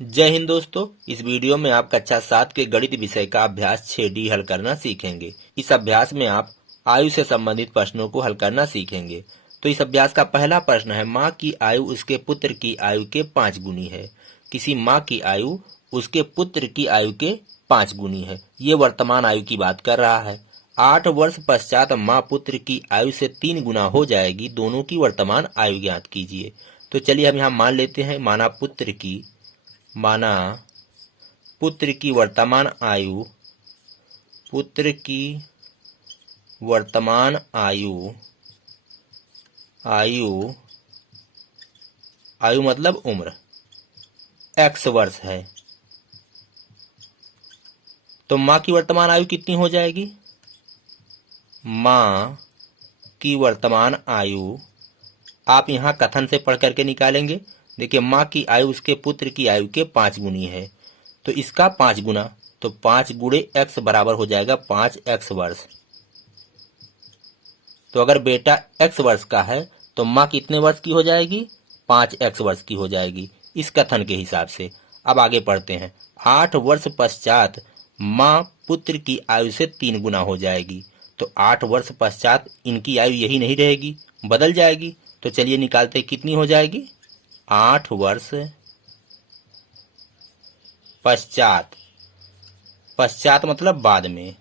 जय हिंद दोस्तों। इस वीडियो में आप कक्षा 7 के गणित विषय का अभ्यास 6D हल करना सीखेंगे। इस अभ्यास में आप आयु से संबंधित प्रश्नों को हल करना सीखेंगे। तो इस अभ्यास का पहला प्रश्न है, माँ की आयु उसके पुत्र की आयु के 5 गुनी है। किसी माँ की आयु उसके पुत्र की आयु के 5 गुनी है। ये वर्तमान आयु की बात कर रहा है। 8 वर्ष पश्चात माँ पुत्र की आयु से 3 गुना हो जाएगी। दोनों की वर्तमान आयु ज्ञात कीजिए। तो चलिए हम यहाँ मान लेते हैं, माना पुत्र की वर्तमान आयु, पुत्र की वर्तमान आयु आयु आयु मतलब उम्र x वर्ष है। तो माँ की वर्तमान आयु कितनी हो जाएगी? माँ की वर्तमान आयु आप यहाँ कथन से पढ़ करके निकालेंगे। देखिए, माँ की आयु उसके पुत्र की आयु के 5 गुनी है, तो इसका 5 गुना, तो 5 गुणे x बराबर हो जाएगा 5x वर्ष। तो अगर बेटा x वर्ष का है तो माँ कितने वर्ष की हो जाएगी? 5x वर्ष की हो जाएगी, इस कथन के हिसाब से। अब आगे पढ़ते हैं। 8 वर्ष पश्चात माँ पुत्र की आयु से 3 गुना हो जाएगी। तो 8 वर्ष पश्चात इनकी आयु यही नहीं रहेगी, बदल जाएगी। तो चलिए निकालते हैं, कितनी हो जाएगी? 8 वर्ष पश्चात, पश्चात मतलब बाद में।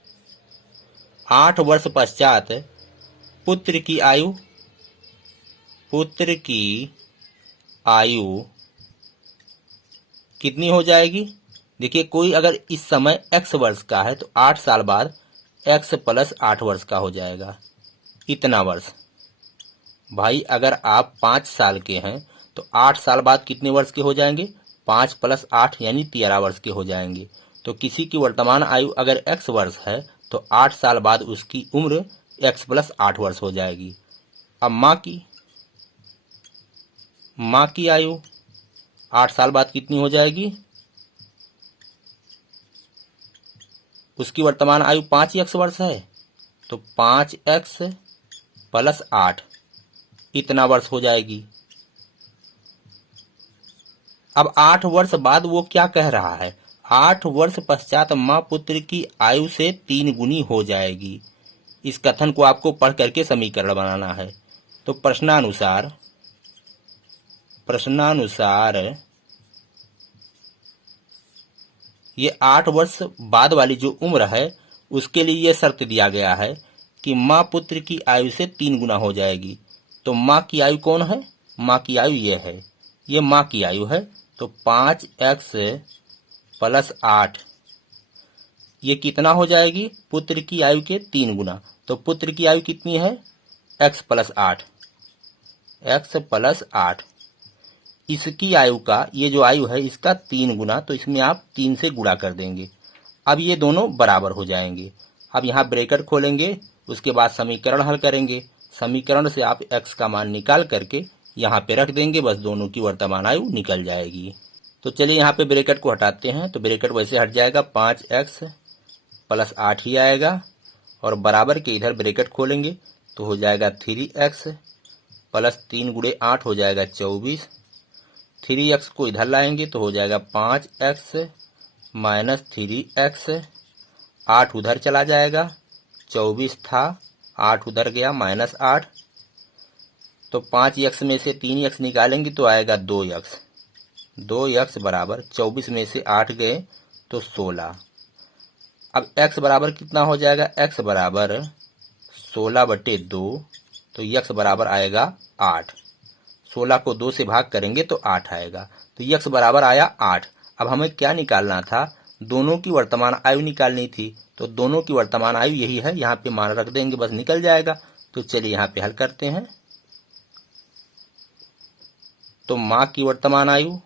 8 वर्ष पश्चात पुत्र की आयु कितनी हो जाएगी? देखिए, कोई अगर इस समय x वर्ष का है तो 8 साल बाद x प्लस 8 वर्ष का हो जाएगा, इतना वर्ष। भाई अगर आप 5 साल के हैं तो 8 साल बाद कितने वर्ष के हो जाएंगे? 5 प्लस 8 यानी 13 वर्ष के हो जाएंगे। तो किसी की वर्तमान आयु अगर x वर्ष है तो 8 साल बाद उसकी उम्र x प्लस 8 वर्ष हो जाएगी। अब माँ की आयु 8 साल बाद कितनी हो जाएगी? उसकी वर्तमान आयु 5x वर्ष है, तो 5x प्लस 8 इतना वर्ष हो जाएगी। अब 8 वर्ष बाद वो क्या कह रहा है? 8 वर्ष पश्चात माँ पुत्र की आयु से 3 गुनी हो जाएगी। इस कथन को आपको पढ़ करके समीकरण बनाना है। तो प्रश्नानुसार ये 8 वर्ष बाद वाली जो उम्र है उसके लिए ये शर्त दिया गया है कि माँ पुत्र की आयु से 3 गुना हो जाएगी। तो माँ की आयु कौन है? माँ की आयु ये है, ये माँ की आयु है। तो 5x प्लस 8 ये कितना हो जाएगी? पुत्र की आयु के 3 गुना। तो पुत्र की आयु कितनी है? x plus 8। इसकी आयु का, ये जो आयु है इसका 3 गुना, तो इसमें आप 3 से गुणा कर देंगे। अब ये दोनों बराबर हो जाएंगे। अब यहाँ ब्रैकेट खोलेंगे, उसके बाद समीकरण हल करेंगे। समीकरण से आप x का मान निकाल करके यहाँ पे रख देंगे, बस दोनों की वर्तमान आयु निकल जाएगी। तो चलिए यहाँ पे ब्रैकेट को हटाते हैं, तो ब्रैकेट वैसे हट जाएगा, 5x प्लस 8 ही आएगा। और बराबर के इधर ब्रैकेट खोलेंगे तो हो जाएगा 3x प्लस 3 गुणे 8 हो जाएगा 24। 3x को इधर लाएंगे तो हो जाएगा 5x माइनस 3x। 8 उधर चला जाएगा, 24 था, 8 उधर गया, माइनस 8। तो 5x में से 3x निकालेंगे तो आएगा 2x बराबर 24 में से 8 गए तो 16। अब x बराबर कितना हो जाएगा? x बराबर 16/2, तो x बराबर आएगा 8। 16 को 2 से भाग करेंगे तो 8 आएगा, तो x बराबर आया 8। अब हमें क्या निकालना था? दोनों की वर्तमान आयु निकालनी थी। तो दोनों की वर्तमान आयु यही है, यहाँ पे मान रख देंगे, बस निकल जाएगा। तो चलिए यहाँ पे हल करते हैं। तो माँ की वर्तमान आयु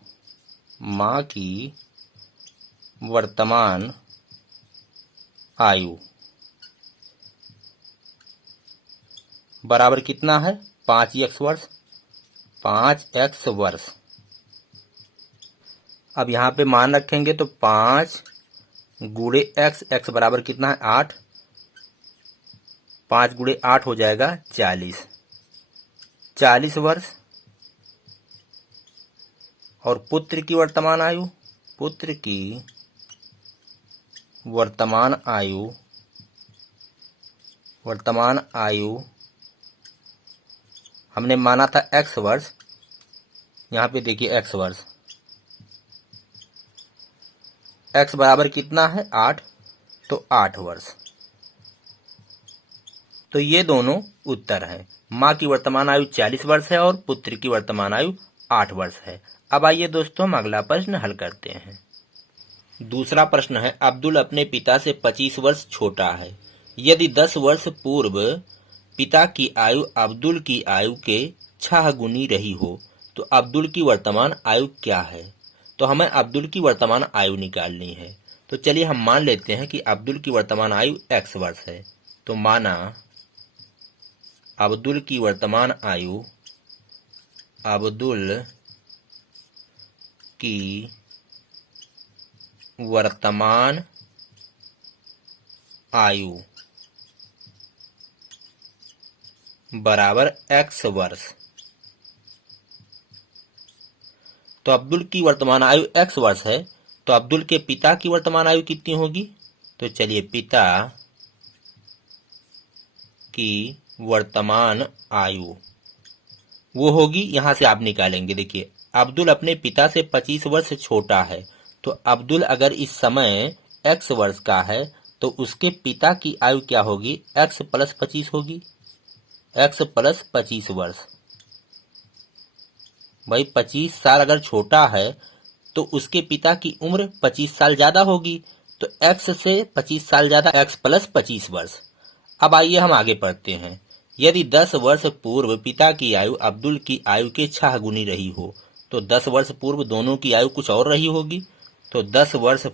बराबर कितना है? 5x वर्ष। अब यहाँ पे मान रखेंगे तो 5 गुणे x बराबर कितना है? 8। 5 गुणे 8 हो जाएगा 40 वर्ष। और पुत्र की वर्तमान आयु पुत्र की वर्तमान आयु हमने माना था x वर्ष, यहाँ पे देखिए x वर्ष, x बराबर कितना है 8, तो 8 वर्ष। तो ये दोनों उत्तर हैं। माँ की वर्तमान आयु 40 वर्ष है और पुत्र की वर्तमान आयु 8 वर्ष है। अब आइए दोस्तों हम अगला प्रश्न हल करते हैं। दूसरा प्रश्न है, अब्दुल अपने पिता से 25 वर्ष छोटा है। यदि 10 वर्ष पूर्व पिता की आयु अब्दुल की आयु के 6 गुनी रही हो तो अब्दुल की वर्तमान आयु क्या है? तो हमें अब्दुल की वर्तमान आयु निकालनी है। तो चलिए हम मान लेते हैं कि अब्दुल की वर्तमान आयु x वर्ष है। तो माना अब्दुल की वर्तमान आयु बराबर x वर्ष। तो अब्दुल की वर्तमान आयु x वर्ष है, तो अब्दुल के पिता की वर्तमान आयु कितनी होगी? तो चलिए पिता की वर्तमान आयु वो होगी, यहां से आप निकालेंगे। देखिए अब्दुल अपने पिता से 25 वर्ष छोटा है, तो अब्दुल अगर इस समय x वर्ष का है तो उसके पिता की आयु क्या होगी? x प्लस 25 होगी, x प्लस 25 वर्ष। भाई 25 साल अगर छोटा है तो उसके पिता की उम्र 25 साल ज्यादा होगी, तो x से 25 साल ज्यादा x प्लस 25 वर्ष। अब आइए हम आगे पढ़ते हैं। यदि 10 वर्ष पूर्व पिता की आयु अब्दुल की आयु के 6 गुनी रही हो, तो 10 वर्ष पूर्व दोनों की आयु कुछ और रही होगी। तो 10 वर्ष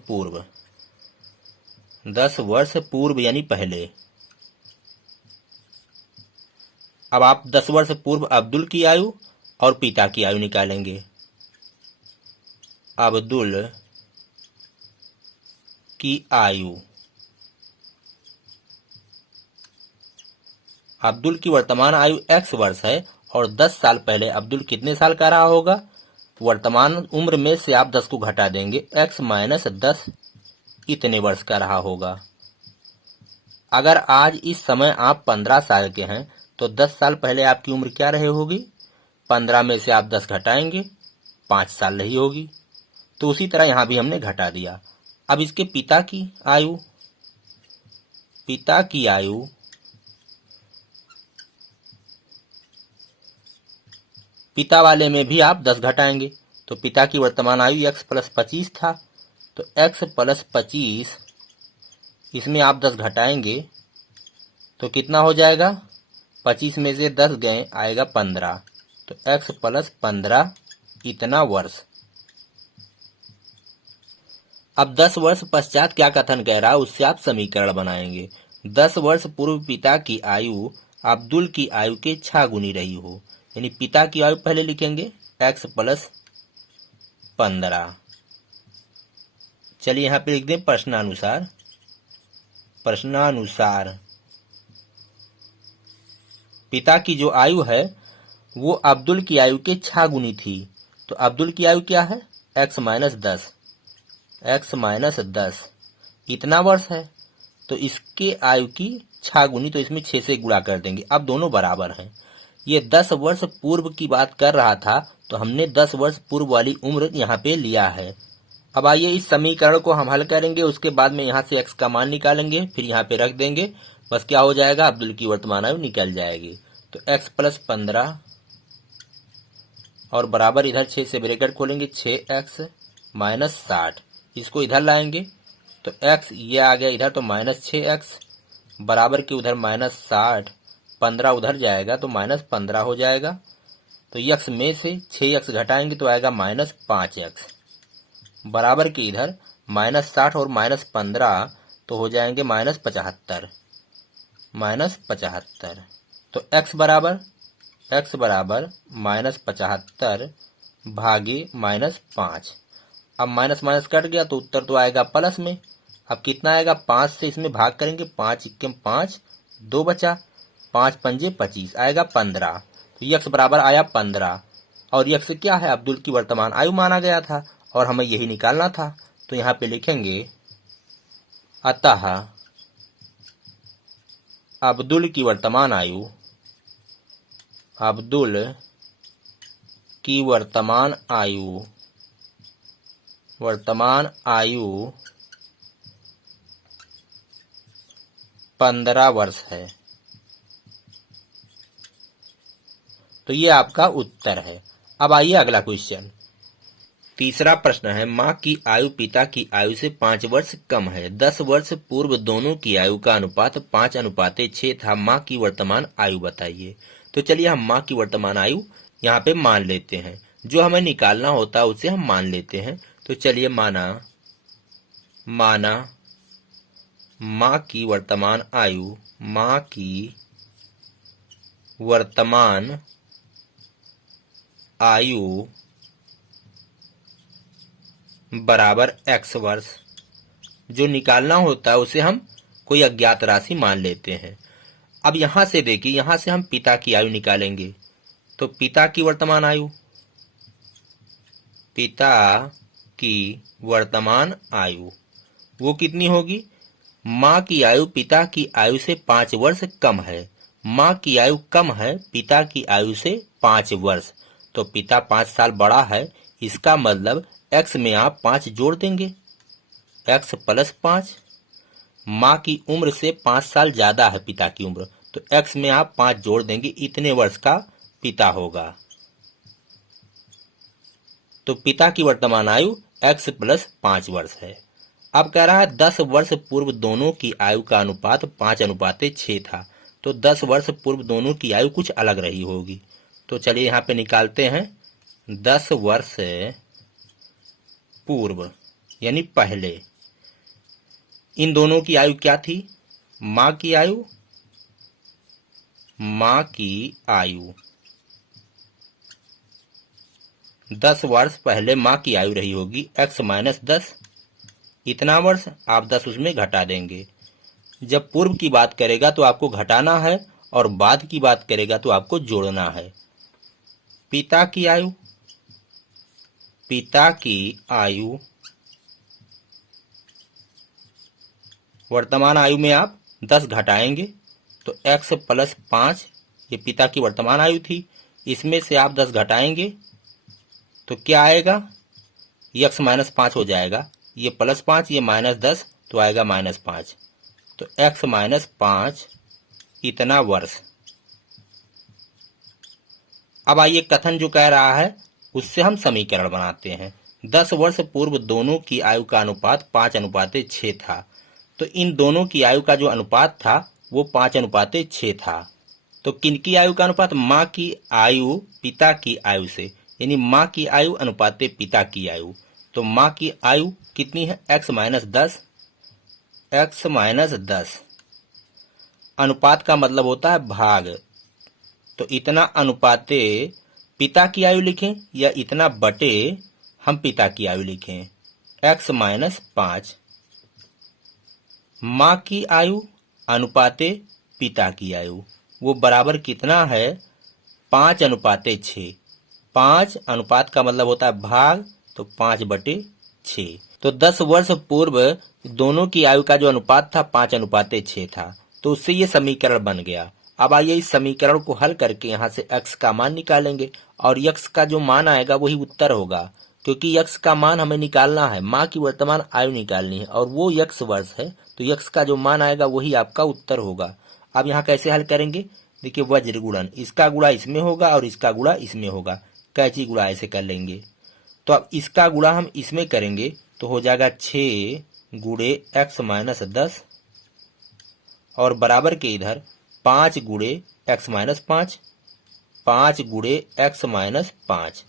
पूर्व यानी पहले। अब आप 10 वर्ष पूर्व अब्दुल की आयु और पिता की आयु निकालेंगे। अब्दुल की आयु, अब्दुल की वर्तमान आयु x वर्ष है और 10 साल पहले अब्दुल कितने साल का रहा होगा? वर्तमान उम्र में से आप 10 को घटा देंगे, x माइनस 10 इतने वर्ष का रहा होगा। अगर आज इस समय आप 15 साल के हैं तो 10 साल पहले आपकी उम्र क्या रही होगी? 15 में से आप 10 घटाएंगे, 5 साल रही होगी। तो उसी तरह यहां भी हमने घटा दिया। अब इसके पिता की आयु पिता वाले में भी आप 10 घटाएंगे, तो पिता की वर्तमान आयु x प्लस 25 था, तो x प्लस 25 इसमें आप 10 घटाएंगे तो कितना हो जाएगा? 25 में से 10 गए आएगा 15, तो x प्लस 15 इतना वर्ष। अब 10 वर्ष पश्चात क्या कथन कह रहा है उससे आप समीकरण बनाएंगे। 10 वर्ष पूर्व पिता की आयु अब्दुल की आयु के 6 गुनी रही हो, यानी पिता की आयु पहले लिखेंगे x प्लस 15। चलिए यहां पे लिख दें प्रश्नानुसार पिता की जो आयु है वो अब्दुल की आयु के 6 गुनी थी। तो अब्दुल की आयु क्या है? x माइनस 10 इतना वर्ष है, तो इसके आयु की 6 गुनी, तो इसमें 6 से गुणा कर देंगे। अब दोनों बराबर हैं। ये 10 वर्ष पूर्व की बात कर रहा था, तो हमने 10 वर्ष पूर्व वाली उम्र यहाँ पे लिया है। अब आइए इस समीकरण को हम हल करेंगे, उसके बाद में यहाँ से x का मान निकालेंगे, फिर यहाँ पे रख देंगे। बस क्या हो जाएगा? अब्दुल की वर्तमान आयु निकल जाएगी। तो x प्लस 15 और बराबर इधर 6 से ब्रैकेट खोलेंगे, 6x माइनस 60, इसको इधर लाएंगे तो x ये आ गया इधर, तो माइनस 6x बराबर के उधर माइनस 60, 15 उधर जाएगा तो माइनस 15 हो जाएगा। तो x में से 6x घटाएंगे तो आएगा माइनस 5x बराबर के इधर माइनस 60 और माइनस 15 तो हो जाएंगे माइनस 75। तो x बराबर माइनस 75 भागे माइनस 5। अब माइनस माइनस कट गया तो उत्तर तो आएगा प्लस में। अब कितना आएगा? 5 से इसमें भाग करेंगे, 5 × 5 2 बचा, 5 पंजे 25 आएगा 15। तो x बराबर आया 15 और x क्या है? अब्दुल की वर्तमान आयु माना गया था और हमें यही निकालना था। तो यहाँ पे लिखेंगे अतः अब्दुल की वर्तमान आयु, अब्दुल की वर्तमान आयु 15 वर्ष है। तो ये आपका उत्तर है। अब आइए अगला क्वेश्चन। तीसरा प्रश्न है, माँ की आयु पिता की आयु से 5 वर्ष कम है। 10 वर्ष पूर्व दोनों की आयु का अनुपात 5:6 था। माँ की वर्तमान आयु बताइए। तो चलिए हम माँ की वर्तमान आयु यहाँ पे मान लेते हैं। जो हमें निकालना होता है उसे हम मान लेते हैं। तो चलिए माना माँ की वर्तमान आयु, माँ की वर्तमान आयु बराबर x वर्ष। जो निकालना होता है उसे हम कोई अज्ञात राशि मान लेते हैं। अब यहां से देखिए, यहां से हम पिता की आयु निकालेंगे। तो पिता की वर्तमान आयु, पिता की वर्तमान आयु वो कितनी होगी? माँ की आयु पिता की आयु से 5 वर्ष कम है। माँ की आयु कम है पिता की आयु से 5 वर्ष। तो पिता 5 साल बड़ा है, इसका मतलब x में आप 5 जोड़ देंगे, x + 5। माँ की उम्र से 5 साल ज्यादा है पिता की उम्र, तो x में आप 5 जोड़ देंगे, इतने वर्ष का पिता होगा। तो पिता की वर्तमान आयु x + 5 वर्ष है। अब कह रहा है 10 वर्ष पूर्व दोनों की आयु का अनुपात 5:6 था। तो 10 वर्ष पूर्व दोनों की आयु कुछ अलग रही होगी। तो चलिए यहाँ पे निकालते हैं। 10 वर्ष पूर्व यानी पहले इन दोनों की आयु क्या थी? माँ की आयु 10 वर्ष पहले माँ की आयु रही होगी x - 10, इतना वर्ष आप 10 उसमें घटा देंगे। जब पूर्व की बात करेगा तो आपको घटाना है और बाद की बात करेगा तो आपको जोड़ना है। पिता की आयु वर्तमान आयु में आप 10 घटाएंगे तो x + 5, ये पिता की वर्तमान आयु थी, इसमें से आप 10 घटाएंगे तो क्या आएगा? ये x - 5 हो जाएगा, ये +5, ये -10 तो आएगा -5। तो x - 5 इतना वर्ष। अब आइए कथन जो कह रहा है उससे हम समीकरण बनाते हैं। 10 वर्ष पूर्व दोनों की आयु का अनुपात 5:6 था। तो इन दोनों की आयु का जो अनुपात था वो 5:6 था। तो किनकी आयु का अनुपात? माँ की आयु पिता की आयु से, यानी माँ की आयु अनुपाते पिता की आयु। तो माँ की आयु कितनी है? x - 10। अनुपात का मतलब होता है भाग। तो इतना अनुपाते पिता की आयु लिखें या इतना बटे हम पिता की आयु लिखें, x - 5। माँ की आयु अनुपाते पिता की आयु वो बराबर कितना है? 5:6। 5 अनुपात का मतलब होता है भाग, तो 5/6। तो 10 वर्ष पूर्व दोनों की आयु का जो अनुपात था 5:6 था। तो उससे ये समीकरण बन गया। अब आइए इस समीकरण को हल करके यहाँ से x का मान निकालेंगे और x का जो मान आएगा वही उत्तर होगा, क्योंकि x का मान हमें निकालना है, माँ की वर्तमान आयु निकालनी है और वो x वर्ष है। तो x का जो मान आएगा वही आपका उत्तर होगा। अब यहाँ कैसे हल करेंगे? देखिए वज्र गुणन, इसका गुणा इसमें होगा और इसका गुणा इसमें होगा, कैंची गुणा ऐसे कर लेंगे। तो अब इसका गुणा हम इसमें करेंगे तो हो जाएगा 6 × x - 10 और बराबर के इधर 5 × x - 5, 5 × x - 5।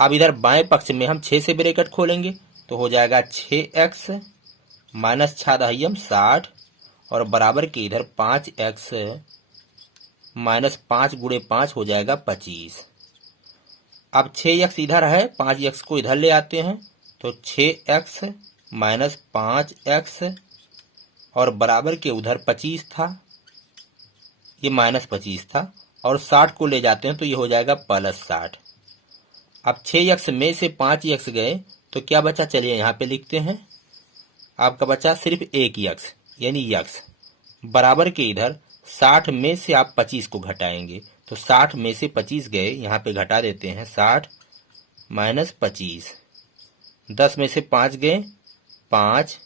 अब इधर बाएं पक्ष में हम 6 से ब्रैकेट खोलेंगे तो हो जाएगा 6x - 6 60 और बराबर के इधर 5x - 5 × 5 हो जाएगा 25। अब 6x इधर है, 5x को इधर ले आते हैं तो 6x - 5x और बराबर के उधर 25 था, ये -25 था और 60 को ले जाते हैं तो ये हो जाएगा +60। अब 6x में से 5x गए तो क्या बचा, चलिए यहाँ पे लिखते हैं। आपका बचा सिर्फ एक x, यानी x बराबर के इधर 60 में से आप 25 को घटाएंगे तो 60 में से 25 गए, यहाँ पे घटा देते हैं 60 माइनस 25। 10 में से 5 गए 5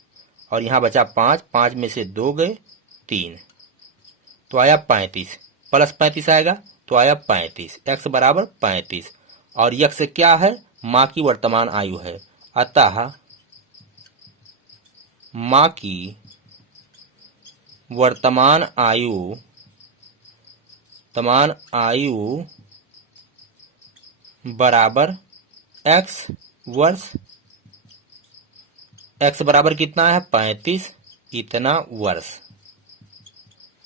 और यहाँ बचा 5, 5 में से 2 गए 3 तो आया 35, प्लस 35 आएगा तो आया 35, x बराबर 35। और x क्या है, माँ की वर्तमान आयु है, अतः माँ की वर्तमान आयु बराबर x वर्ष। x बराबर कितना है, 35, इतना वर्ष।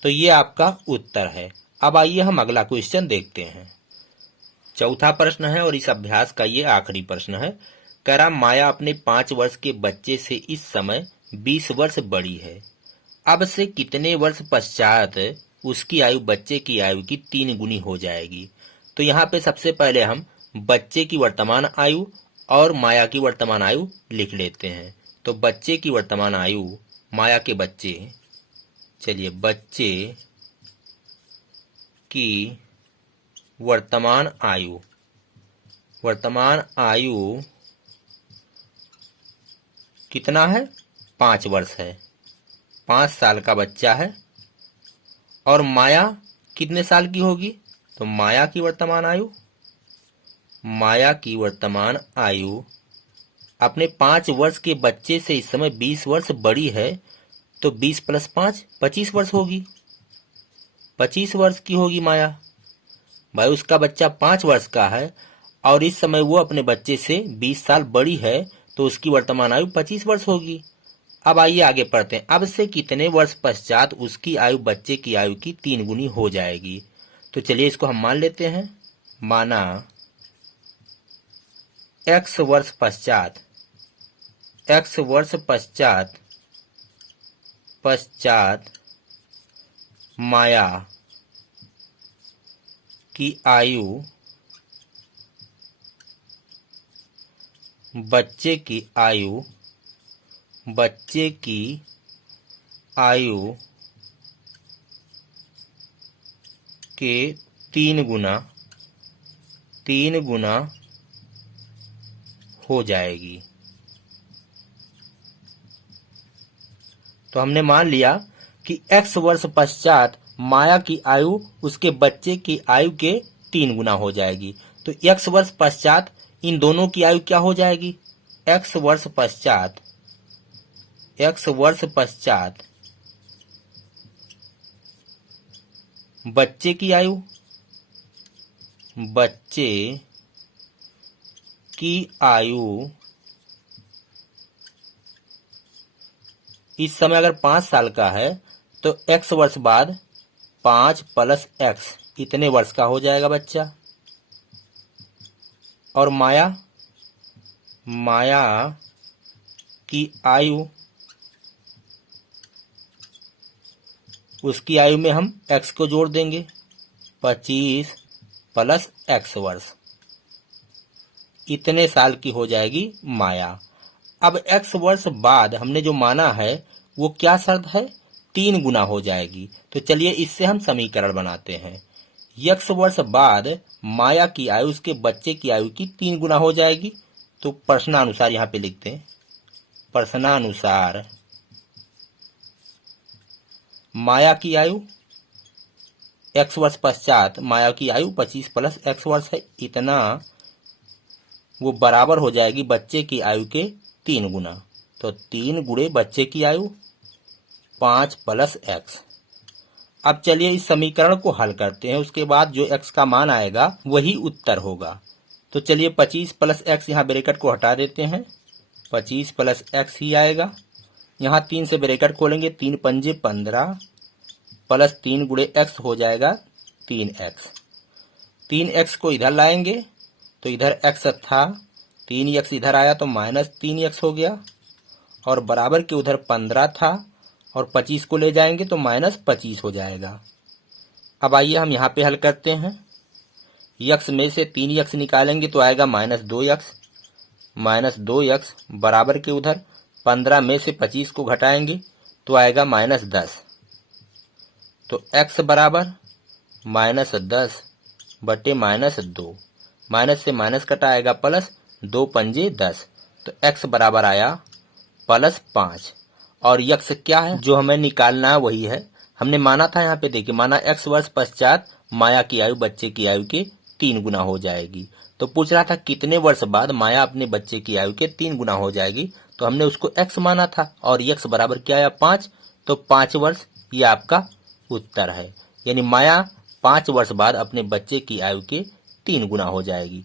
तो ये आपका उत्तर है। अब आइए हम अगला क्वेश्चन देखते हैं। चौथा प्रश्न है और इस अभ्यास का ये आखिरी प्रश्न है। कह रहा माया अपने 5 वर्ष के बच्चे से इस समय 20 वर्ष बड़ी है। अब से कितने वर्ष पश्चात उसकी आयु बच्चे की आयु की 3 गुनी हो जाएगी। तो यहाँ पे सबसे पहले हम बच्चे की वर्तमान आयु और माया की वर्तमान आयु लिख लेते हैं। तो बच्चे की वर्तमान आयु, माया के बच्चे, चलिए बच्चे की वर्तमान आयु कितना है, 5 वर्ष है, 5 साल का बच्चा है। और माया कितने साल की होगी, तो माया की वर्तमान आयु अपने 5 वर्ष के बच्चे से इस समय 20 वर्ष बड़ी है। तो 20 प्लस 5 25 वर्ष होगी, 25 वर्ष की होगी माया। भाई उसका बच्चा 5 वर्ष का है और इस समय वो अपने बच्चे से 20 साल बड़ी है, तो उसकी वर्तमान आयु 25 वर्ष होगी। अब आइए आगे पढ़ते हैं। अब से कितने वर्ष पश्चात उसकी आयु बच्चे की आयु की 3 गुनी हो जाएगी। तो चलिए इसको हम मान लेते हैं। माना x वर्ष पश्चात माया की आयु बच्चे की आयु के 3 गुना हो जाएगी। तो हमने मान लिया कि x वर्ष पश्चात माया की आयु उसके बच्चे की आयु के 3 गुना हो जाएगी। तो x वर्ष पश्चात इन दोनों की आयु क्या हो जाएगी, x वर्ष पश्चात बच्चे की आयु इस समय अगर 5 साल का है तो x वर्ष बाद 5 प्लस x इतने वर्ष का हो जाएगा बच्चा। और माया की आयु, उसकी आयु में हम x को जोड़ देंगे, 25 प्लस x वर्ष, इतने साल की हो जाएगी माया। अब x वर्ष बाद हमने जो माना है वो क्या शर्त है, 3 गुना हो जाएगी। तो चलिए इससे हम समीकरण बनाते हैं। x वर्ष बाद माया की आयु उसके बच्चे की आयु की 3 गुना हो जाएगी। तो प्रश्नानुसार यहाँ पे लिखते हैं, प्रश्नानुसार माया की आयु x वर्ष पश्चात माया की आयु 25 प्लस x वर्ष है, इतना वो बराबर हो जाएगी बच्चे की आयु के 3 गुना। तो 3 गुणे बच्चे की आयु 5 प्लस x। अब चलिए इस समीकरण को हल करते हैं, उसके बाद जो x का मान आएगा वही उत्तर होगा। तो चलिए 25 प्लस x, यहाँ ब्रैकेट को हटा देते हैं, 25 प्लस x ही आएगा। यहाँ 3 से ब्रैकेट खोलेंगे, 3 पंजे 15 प्लस 3 गुणे x हो जाएगा 3x। 3x को इधर लाएंगे तो इधर x था, 3x इधर आया तो माइनस 3x हो गया, और बराबर के उधर 15 था और 25 को ले जाएंगे तो माइनस 25 हो जाएगा। अब आइए हम यहाँ पे हल करते हैं। यक्स में से 3 यक्स निकालेंगे तो आएगा -2 यक्स। -2 यक्स बराबर के उधर 15 में से 25 को घटाएंगे तो आएगा -10। तो x बराबर -10 बटे -2। माइनस से माइनस कटा आएगा प्लस, 2 पंजे 10। तो x बराबर आया +5। और यक्स क्या है जो हमें निकालना है वही है। हमने माना था यहाँ पे देखिए, माना x वर्ष पश्चात माया की आयु बच्चे की आयु के 3 गुना हो जाएगी। तो पूछ रहा था कितने वर्ष बाद माया अपने बच्चे की आयु के 3 गुना हो जाएगी। तो हमने उसको x माना था और x बराबर क्या आया 5। तो 5 वर्ष ये आपका उत्तर है। यानी माया 5 वर्ष बाद अपने बच्चे की आयु के 3 गुना हो जाएगी।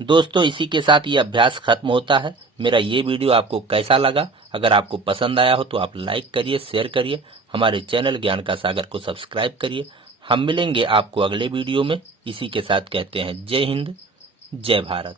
दोस्तों इसी के साथ ये अभ्यास खत्म होता है। मेरा ये वीडियो आपको कैसा लगा? अगर आपको पसंद आया हो तो आप लाइक करिए, शेयर करिए, हमारे चैनल ज्ञान का सागर को सब्सक्राइब करिए। हम मिलेंगे आपको अगले वीडियो में। इसी के साथ कहते हैं जय हिंद, जय भारत।